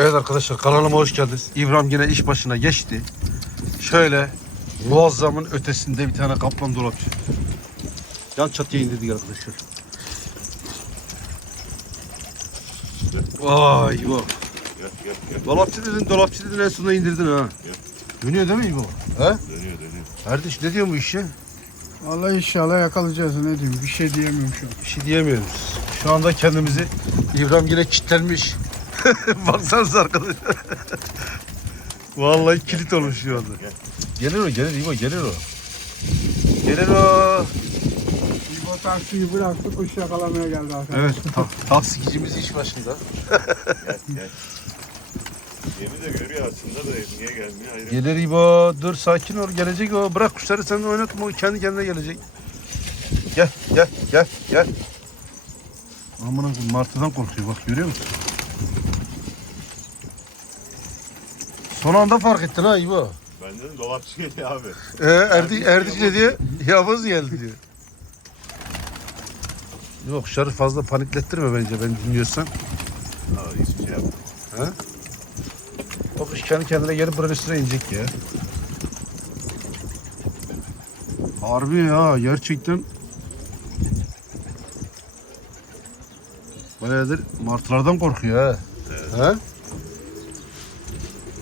Evet arkadaşlar kanalıma hoş geldiniz. İbrahim yine iş başına geçti. Şöyle muazzamın ötesinde bir tane kaplan dolapçı. Yan çatıya indirdik arkadaşlar. Vay gel. Dolapçı dedin, dolapçı dedin en sonunda indirdin ha. Dönüyor değil mi İbo? He? Dönüyor dönüyor. Kardeş ne diyor bu işe? Vallahi inşallah yakalayacağız ne diyeyim bir şey diyemiyorum şu an. Bir şey diyemiyoruz. Şu anda kendimizi İbrahim yine kilitlenmiş. Baksanıza arkadaşlar. Vallahi kilit olmuş şu anda. Gelir o gelir İbo gelir o. Gelir o. İbo taksiyi bıraktı kuş yakalamaya geldi arkadaşlar. Evet ta- taksikicimiz iş başında. Gel gel. Yemi de görüyor aslında da niye gelmiyor ayrı. Gelir İbo dur sakin ol gelecek o. Bırak kuşları sen de oynatma o kendi kendine gelecek. Gel gel gel gel. Allah'ım, martıdan korkuyor bak görüyor musun? Son anda fark ettin ha İbo. Ben dedim dolapçı geliyor abi. Ee, Erdi, Erdiç ne diyor? Yavuz geldi diyor. Yok kuşları fazla paniklettirme bence ben dinliyorsan. Aa, hiçbir şey yapmıyor. O kuş kendi kendine gelip buranın üstüne inecek ya. Harbi ya gerçekten. Bayağıdır martılardan korkuyor ha. Ha?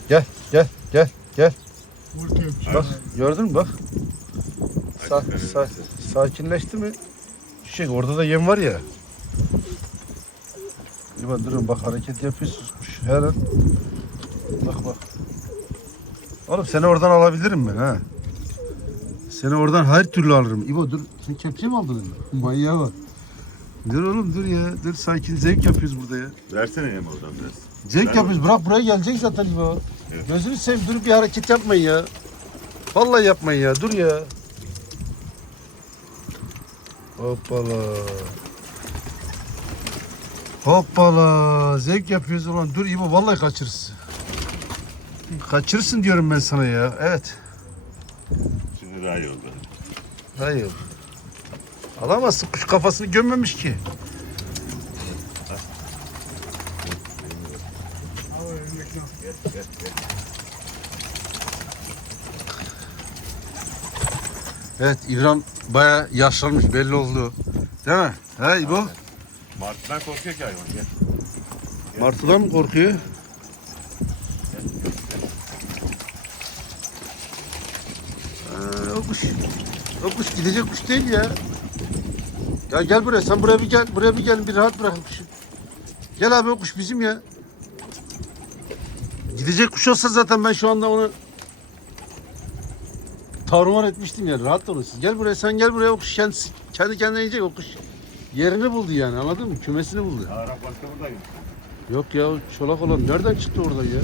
Gel gel gel gel. Bak gördün mü bak. Sa- sa- sakinleşti mi? Şey orada da yem var ya. Bak durun bak hareket yapıyorsunuz kuş her an. Bak bak. Oğlum seni oradan alabilirim ben ha. Seni oradan her türlü alırım. İbo dur sen kepçe mi aldın? Manyağa bak. Dur oğlum dur ya. Dur sakin zevk yapıyoruz burada ya. Versene yem oradan biraz. Zevk Ben- yapıyoruz. Bırak buraya gelecek zaten İbo. Evet. Gözünü seveyim dur bir hareket yapmayın ya. Vallahi yapmayın ya. Dur ya. Hoppala. Hoppala. Zevk yapıyoruz ulan. Dur İbo vallahi kaçırırsın. Kaçırırsın diyorum ben sana ya. Evet. Şimdi daha iyi oldu. Hayır. Alamazsın. Kuş kafasını gömmemiş ki. Evet İbrahim baya yaşlanmış belli oldu. Değil mi? He İbo? Martıdan korkuyor ki hayvan gel. Martıdan mı korkuyor? Ee, o kuş, o kuş gidecek kuş değil ya. Ya gel buraya, sen buraya bir gel, buraya bir gel, bir rahat bırakın kuşu. Gel abi o kuş bizim ya. Gidecek kuş olsa zaten ben şu anda onu tarumar etmiştim ya, rahat olun siz. Gel buraya, sen gel buraya o kuş kendisi, kendi kendine yiyecek o kuş. Yerini buldu yani anladın mı? Kümesini buldu. Arap başka buradayım. Yok ya çolak olan nereden çıktı oradan ya?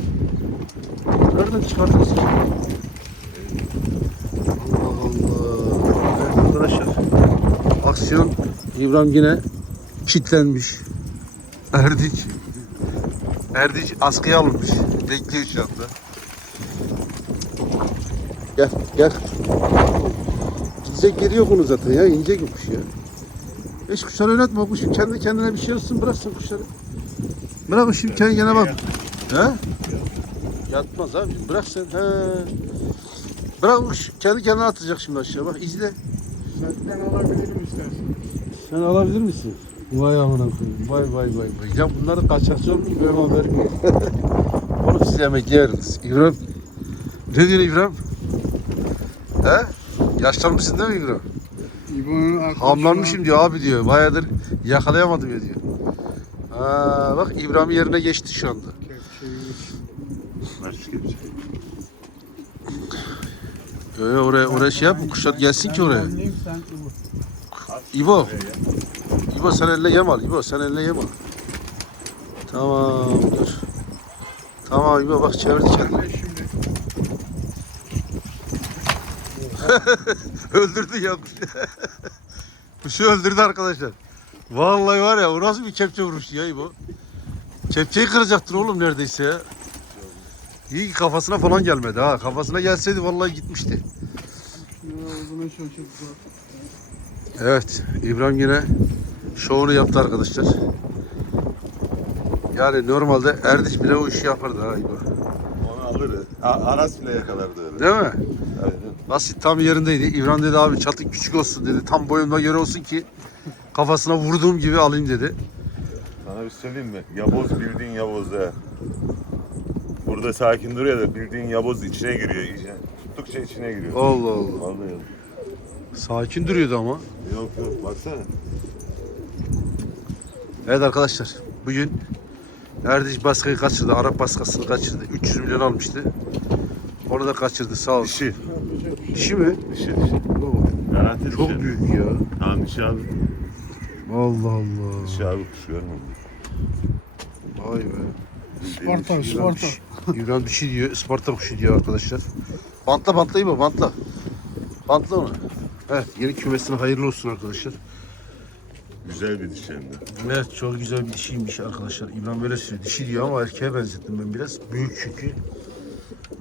Nereden çıkardınız ki? Allah Allah. Evet arkadaşlar. Aksiyon İbrahim yine kilitlenmiş. Erdiç. Erdiç askıya alınmış. Bekliyor şu anda. Gel gel. Gidecek yeri yok onun zaten ya. İnecek yok kuş ya. Hiç kuşları oynatma. Kuş kendi kendine bir şey olsun. Bıraksın kuşları. Bırak o şimdi kendi kendine bak. He? Yatmaz abi. Bırak sen. He. Bırak kuş kendi kendine atacak şimdi aşağı. Bak izle. Senden alabilirim istersen. Sen alabilir misin? Vay amına koyayım. Vay vay vay vay. Ya bunları kaçakçı olmuş benim haberim yok. Oğlum siz yemek yeriniz. İbrahim. Ne diyorsun İbrahim? He? Yaşlanmışsın değil mi İbrahim? Aklı Hamlanmışım diyor abi diyor. Bayağıdır yakalayamadım ya diyor. Ha, bak İbrahim yerine geçti şu anda. kepçeyi- Ver kepçeyi. Ee, oraya oraya şey yap, kuşlar gelsin ki oraya. İbo. İbo, sen eline yem al. İbo sen eline yem al. Tamam dur. Tamam İbo bak çevirdi kendini. Öldürdü ya kuşu. kuşu öldürdü arkadaşlar. Vallahi var ya o nasıl bir kepçe vuruştu ya İbo. Kepçeyi kıracaktır oğlum neredeyse ya. İyi ki kafasına falan gelmedi ha. Kafasına gelseydi vallahi gitmişti. Evet, İbrahim yine şovunu yaptı arkadaşlar. Yani normalde Erdiş bile o işi yapardı ha İbo. Onu alır. A- Aras bile yakalardı öyle. Değil mi? Aynen. Basit tam yerindeydi. İbrahim dedi abi çatı küçük olsun dedi. Tam boyumda göre olsun ki kafasına vurduğum gibi alayım dedi. Sana bir söyleyeyim mi? Yavoz bildiğin Yavoz ha. Burada sakin duruyor da bildiğin Yavoz içine giriyor. iyice. Tuttukça içine giriyor. Allah Allah. Vallahi. Sakin duruyordu ama. Yok yok baksana. Evet arkadaşlar bugün Erdiş baskıyı kaçırdı. Arap baskısını kaçırdı. 300 milyon almıştı. Onu da kaçırdı sağ olsun. Dişi. Dişi mi? Dişi dişi. Baba, Garanti Çok dişi. büyük ya. Tamam dişi abi. Allah Allah. Dişi abi kuş görmüyor musun? Vay be. Sparta, Sparta. Dişi- İbrahim dişi diyor. Isparta kuşu diyor arkadaşlar. Bantla bantlayayım mı? Bantla. Bantla onu. Evet yeni kümesine hayırlı olsun arkadaşlar. Güzel bir dişi hem de. Evet çok güzel bir dişiymiş arkadaşlar. İbrahim böyle söylüyor. Dişi diyor ama erkeğe benzettim ben biraz. Büyük çünkü.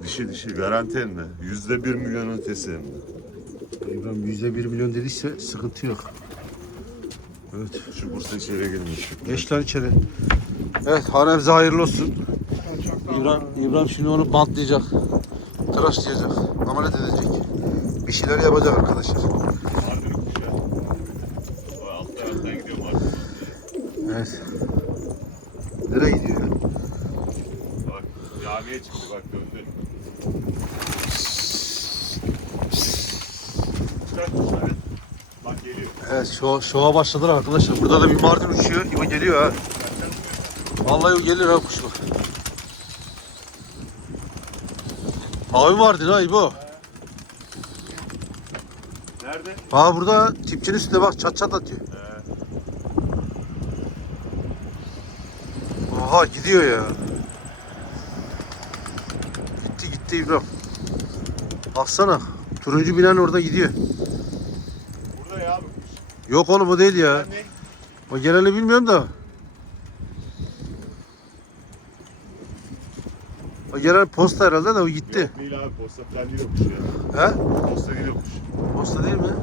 Dişi dişi garanti hem de. Yüzde bir milyon ötesi hem de. İbrahim yüzde bir milyon dediyse sıkıntı yok. Evet. Şu Bursa içeri girmiş. Geç lan içeri. Evet hanemize hayırlı olsun. İbrahim, İbrahim şimdi onu bantlayacak. Tıraşlayacak. Ameliyat edecek. Bir şeyler yapacak arkadaşlar. Evet. Nereye gidiyor? Bak camiye çıktı bak. Evet şov, şova başladılar arkadaşlar. Burada da bir mardin uçuyor. İbo geliyor ha. Vallahi o gelir ha kuş bak. Mavi mardin ha İbo. Nerede? Ha burada tipçinin üstünde bak çat çat atıyor. Oha gidiyor ya. Gitti gitti İbrahim. Baksana. Turuncu binen orada gidiyor. burada ya. Yok oğlum o değil ya. O geleni bilmiyorum da. O gelen posta herhalde de o gitti. Yok değil abi posta falan değil o kuş ya. He? Posta değil o kuş. Posta değil mi?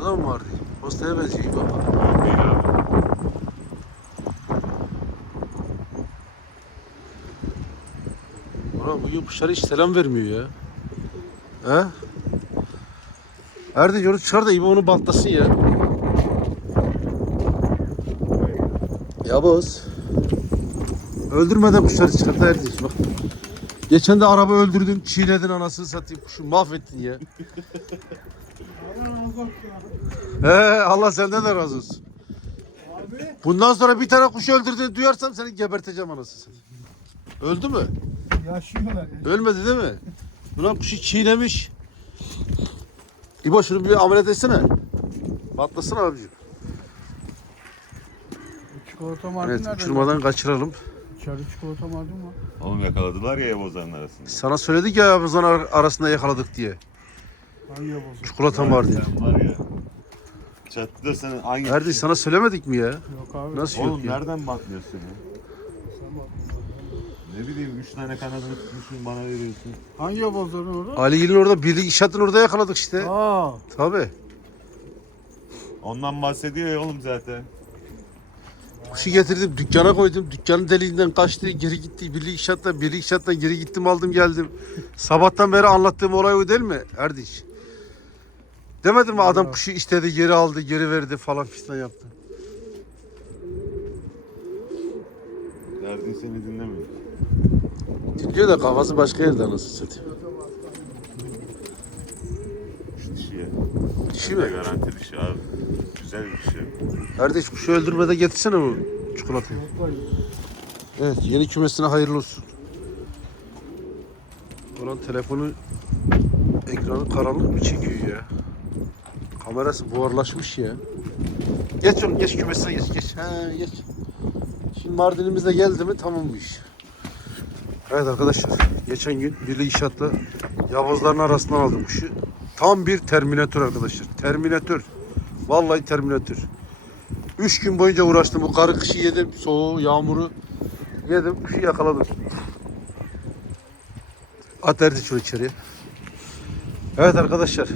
O da mı vardı? Postaya benziyor baba. Yok değil abi. Ulan bugün kuşlara hiç selam vermiyor ya. He? Erdi yolu çıkar da İbo onu bantlasın ya. Yavuz. Öldürmeden kuşları çıkarttı Erdi. Bak. Geçen de araba öldürdün, çiğnedin anasını satayım kuşu mahvettin ya. He Allah senden de razı olsun. Abi Bundan sonra bir tane kuş öldürdüğünü duyarsam seni geberteceğim anasını satayım. Öldü mü? yaşıyorlar. ya. Ölmedi değil mi? Ulan kuşu çiğnemiş. İbo şunu bir ameliyat etsene. Patlasın abicim. Çikolata mardin Evet uçurmadan kaçıralım. İçeri çikolata mardin var. Oğlum yakaladılar ya Yavuzların arasında. Sana söyledik ya Yavuz'dan ar- arasında yakaladık diye. Hangi bozuk? Çikolata var diye. Sen var ya. Çatıda senin hangi Erdi sana söylemedik mi ya? Yok abi. Nasıl Oğlum yok ya? nereden bakmıyorsun ya? Sen bak. Ne bileyim üç tane kanadını tutmuşsun bana veriyorsun. Hangi bozların orada? Ali Gil'in orada birlik inşaatın orada yakaladık işte. Aa. Tabi. Ondan bahsediyor ya oğlum zaten. Kuşu getirdim dükkana koydum. Dükkanın deliğinden kaçtı geri gitti. Birlik inşaattan birlik inşaattan geri gittim aldım geldim. Sabahtan beri anlattığım olay o değil mi Erdiş? Demedim mi adam kuşu istedi geri aldı geri verdi falan fistan yaptı. Derdin seni dinlemiyor. Dinliyor da kafası başka yerde anasını satayım. Şu dişi ya. Dişi mi? Garanti dişi abi. Güzel bir dişi. Erdiş kuşu öldürmeden getirsene bu çikolatayı. Evet yeni kümesine hayırlı olsun. Ulan telefonu ekranı karanlık mı çekiyor ya? Kamerası buharlaşmış ya. Geç oğlum geç kümesine geç geç. Ha geç. Şimdi Mardin'imiz de geldi mi tamam bu iş. Evet arkadaşlar geçen gün Birlik İnşaat'ta Yavuzların arasından aldım kuşu. Tam bir terminatör arkadaşlar. Terminatör. Vallahi terminatör. Üç gün boyunca uğraştım. Bu karı kışı yedim. Soğuğu, yağmuru yedim. Kuşu yakaladım. At erdi şunu içeriye. Evet arkadaşlar.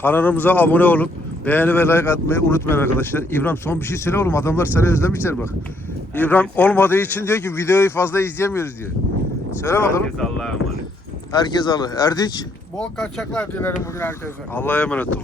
Kanalımıza abone olup Beğeni ve like atmayı unutmayın arkadaşlar. İbrahim son bir şey söyle oğlum. Adamlar seni özlemişler bak. İbrahim olmadığı için diyor ki videoyu fazla izleyemiyoruz diyor. Söyle bakalım. Herkes Allah'a emanet. Herkes alır. Erdik. Bol kaçaklar dilerim bugün herkese. Allah'a emanet olun.